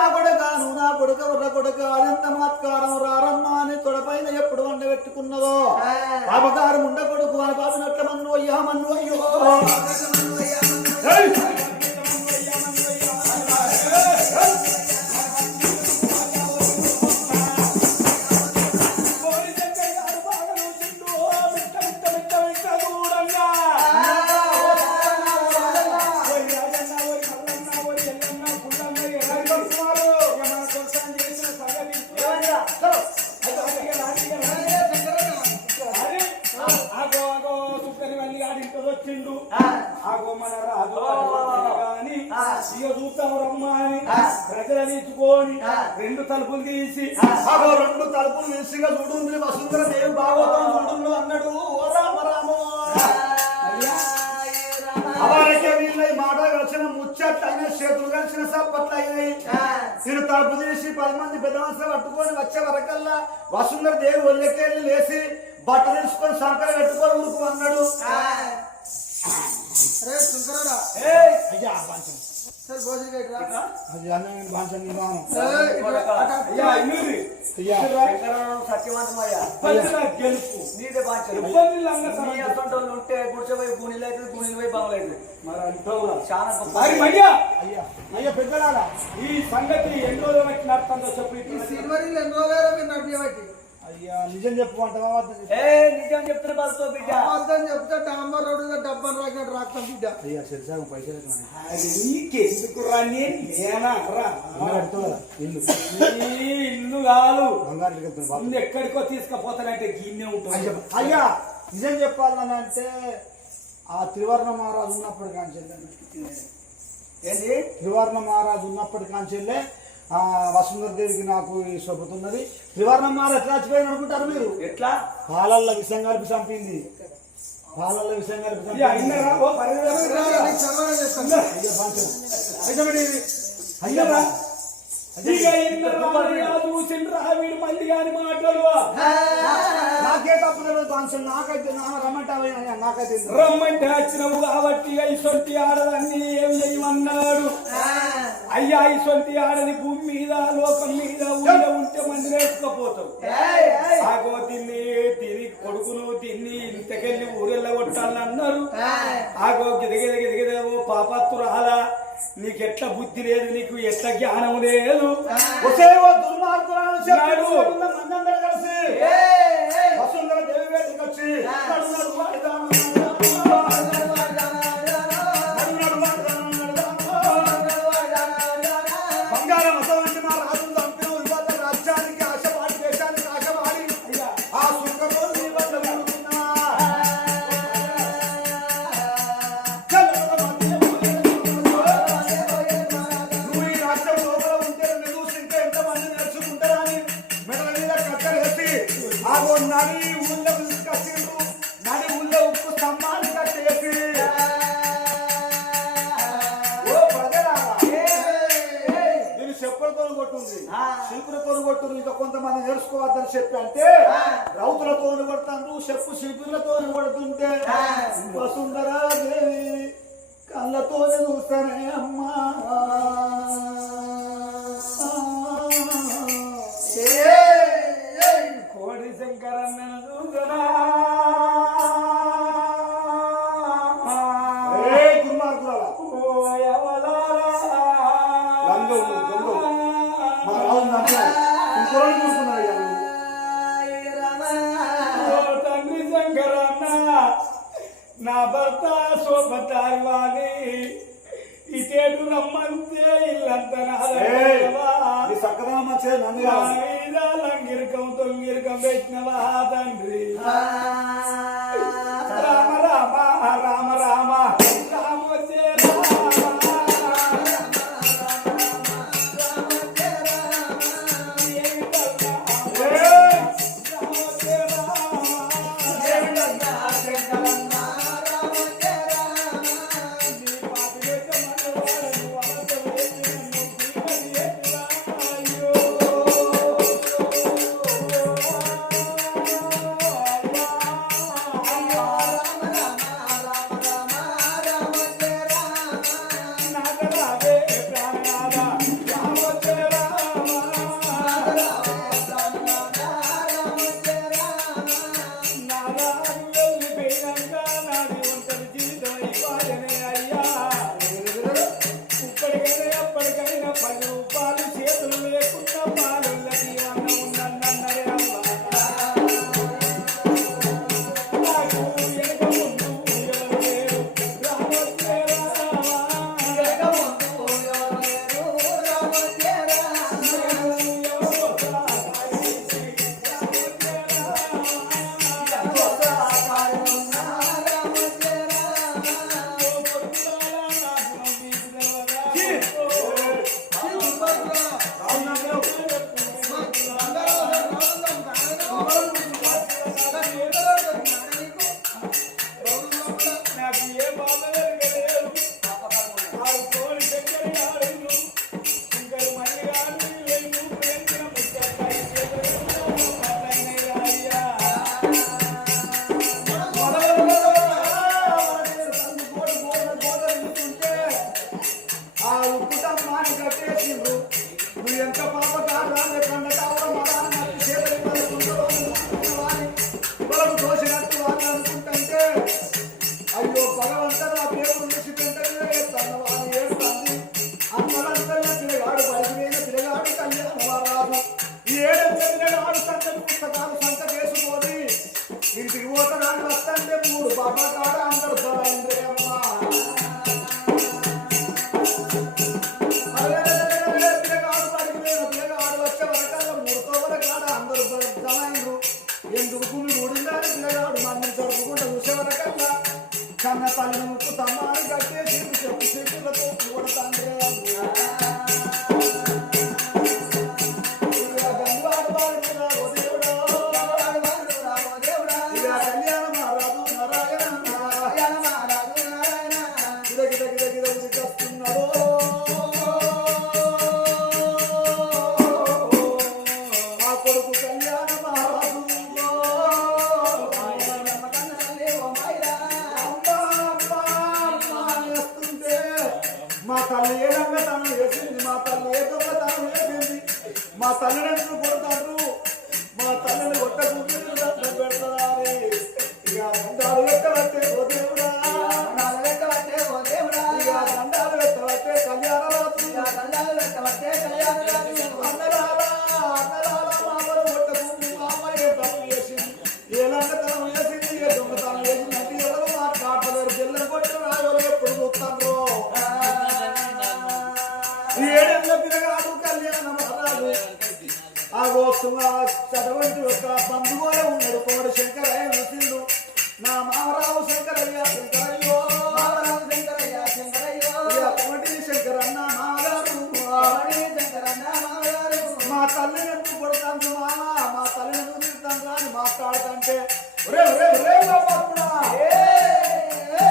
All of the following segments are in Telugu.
నా కొడుక నువ్వు నా కొడుక ఉర్ర కొడుక అదంత మాత్కారం రారమ్మ అని తొడపైన ఎప్పుడు వండ పెట్టుకున్నదో పాపకారం ఉండ కొడుకు అని పాపినట్ల మన్ను అయ్యా మన్ను అయ్యో రెండు తలుపులు తీసి రెండు తలుపులు తీసిగా చూడు వసుంధర దేవి భాగవతం చూడు అన్నాడు ఓ రామ రామో అవరకే వీళ్ళ మాట కలిసిన ముచ్చట్లయిన చేతులు కలిసిన సప్పట్లయినాయి నేను తలుపు తీసి 10 మంది పెద్ద మనుషులు పట్టుకొని వచ్చే వరకల్లా వసుంధర దేవి ఒళ్ళకెళ్ళి లేచి బట్ట తీసుకొని సంకర పెట్టుకొని ఊరుకు అన్నాడు అయ్యా ఉంటే గుడిసెపోయి గుణిలు అయితే గుణిలు పోయి బంగ్లైతే అయ్యా పెద్దలారా ఈ సంగతి ఎన్ని రోజులు బట్టి నడుతుందో చెప్పి ఎన్ని రోజులు నడిపి అయ్యా నిజం చెప్పమంటావా నిజం చెప్తున్నా బస్తో బిడ్డ అర్థం చెప్తే డాంబర్ రోడ్డు డబ్బని రాకినట్టు రాస్తాం బిడ్డ అయ్యా సరిసాగు పైసలు నీకెందుకు రాని ఇల్లు కాదు ముందు ఎక్కడికో తీసుకుపోతానంటే గిన్నె ఉంటుంది అయ్యా నిజం చెప్పాలని అంటే ఆ త్రివర్ణ మహారాజు ఉన్నప్పటి కాంచెల్లే ఏంటి త్రివర్ణ మహారాజు ఉన్నప్పటి కాంచెల్లే వసుంధర దేవికి నాకు శోభతున్నది త్రివర్ణ మహారాజు ఎట్లా చచ్చిపోయింది అనుకుంటారు మీరు ఎట్లా పాలల్లో విషం కలిపి చంపింది పాలల్లో విషం కలిపి అయ్యా వీడు మళ్ళీ కాని మాటలు నాకే తప్పు నాకైతే నాకైతే రమ్మంటే వచ్చినవు కాబట్టి ఇసొంటి ఆడలన్నీ ఏం చేయమన్నాడు అయ్యా ఇసొంటి ఆడది భూమి మీద లోకం మీద ఉంటే మంది నేర్చుకోపోతావు ఆగో తిని కొడుకును తిని ఇంతకెళ్ళి ఊరెళ్ళ కొట్టాలని అన్నారు ఆగో గిదగిదగిదగిదేవో పాపత్తురాలా నీకెట్లా బుద్ధి లేదు నీకు ఎట్లా జ్ఞానం లేదు కలిసి వసుంధర దేవి వేదికి వచ్చి బంగారం అసలు మా రాజు చంపిన రాజ్యానికి ఆశపాడి దేశానికి ఆశపాడి ఆ సుఖంలో నీ వల్ల నడి ఊళ్ళో తీసుకొచ్చిండ్రు నడి ఊళ్ళో ఉప్పు స్తంభాలు కట్టేసి నేను చెప్పులతో కొట్టుంది శిల్పులతో కొట్టుంది ఇంకా కొంతమంది నేర్చుకోవద్దని చెప్పి అంటే రౌతులతో కొడతాను చెప్పు శిల్పులతో కొడుతుంటే వసుంధర దేవి కళ్ళతోనే చూస్తానే అమ్మా కోడి శంకరన్నను చూసనా తండ్రి శంకరన్న నా భర్త శోభతారి వాణి ఇటేటు రమ్మంతే ఇల్లంతా లంగిరికం తొంగిరికం పెట్టినవా తండ్రి రామ రామ రామ రామ రామ వచ్చే అన్నలంతా నా పేరు నుంచి పెంటన్నవాడు ఏడుతుంది అన్నలంతా పిల్లగాడు బయలుదేరిన పిల్లగాడు కళ్యాణమారాదు ఏడంత పిల్లగాడు సంతటి పుస్తకాలు సంత చేసుకొని ఇంటికి పోతాను వస్తాంటే 3 బాబా కాడ అందరు సరైంద్రమ్మ పిల్లగాడు పడిపోయిన పిల్లగాడు వచ్చే వరకల్లా 3 తోవల కాడ అందరు సరైండ్రు ఎందుకు భూమి ఊడిందని పిల్లగాడు మమ్మల్ని జరుపుకుంటూ చూసే వరకల్లా కన్న తల్లి ముక్కు తమ్మాని కట్టేసి చెప్పు చెట్టులతో కూడతాండ్రే మా తల్లిని కొడతారు మా తల్లిని కొట్టకుండా పెడతారే ఇక దండాలు పెట్టబట్టే ఓ దేవుడా ఇక దండాలు పెట్టబట్టే కళ్యాణ మామలు కొట్టకుండా మామయ్య తప్పు చేసింది ఎలాంటి తనం వేసింది దొంగతనం వేసిందంటే ఎవరు మాట్లాడలేరు పిల్లలు కొట్టిన రాజులు ఎప్పుడు చూస్తాను 7 పిల్లగాడు కళ్యాణం చదవంటి ఒక బంధువులే ఉన్నాడు కోడి శంకరయ్య నృసిండు నా మామరావు శంకరయ్య శంకరయ్యో కోటి శంకరన్న మామగారు మా తల్లిని ఎందుకు కొడతాను మామ మా తల్లిని ఎందుకు తిడతాను అని మాట్లాడుతుంటే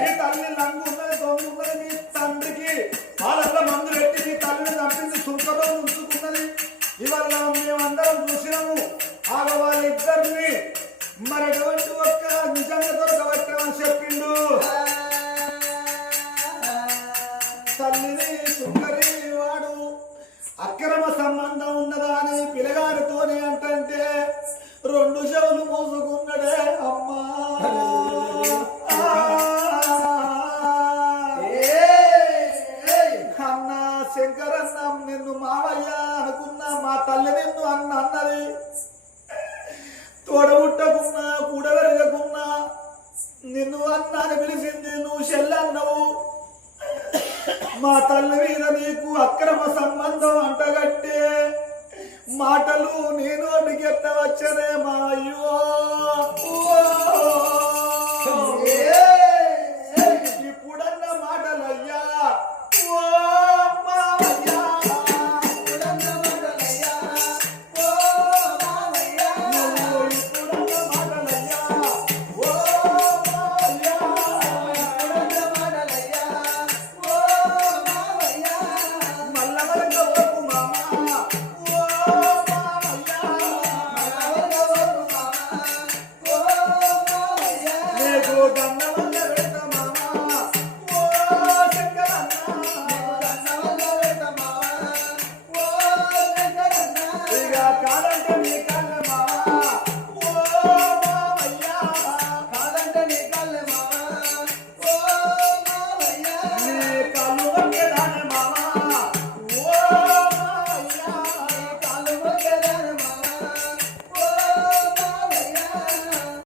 నీ తల్లి లంగు ఉన్నది దొంగ ఉన్నది నీ తండ్రికి వాళ్ళ మందు పెట్టి నీ తల్లిని చంపింది సుంకలో ఉంచుకున్నది ఇవాళ మేమందరం చూసినాము వాళ్ళిద్దరిని మరి ఎటువంటి ఒక్క నిజంగా దొరకబట్టామని చెప్పిండు తల్లిని సుందరి వాడు అక్రమ సంబంధం ఉన్నదా అని పిల్లగారితోనే అంటే 2 చెవులు మూసుకున్నాడే అమ్మా అన్న శంకరన్న నిన్ను మావయ్య అనుకున్నా మా తల్లి నిన్ను అన్నది తోడబుట్టకున్నా కూడవెరగకున్నా నిన్ను అన్నాని పిలిచింది నువ్వు చెల్లన్నావు మా తల్లి మీద నీకు అక్రమ సంబంధం అంటగట్టే మాటలు నేను అడిగెట్ట వచ్చనే మా అయ్యో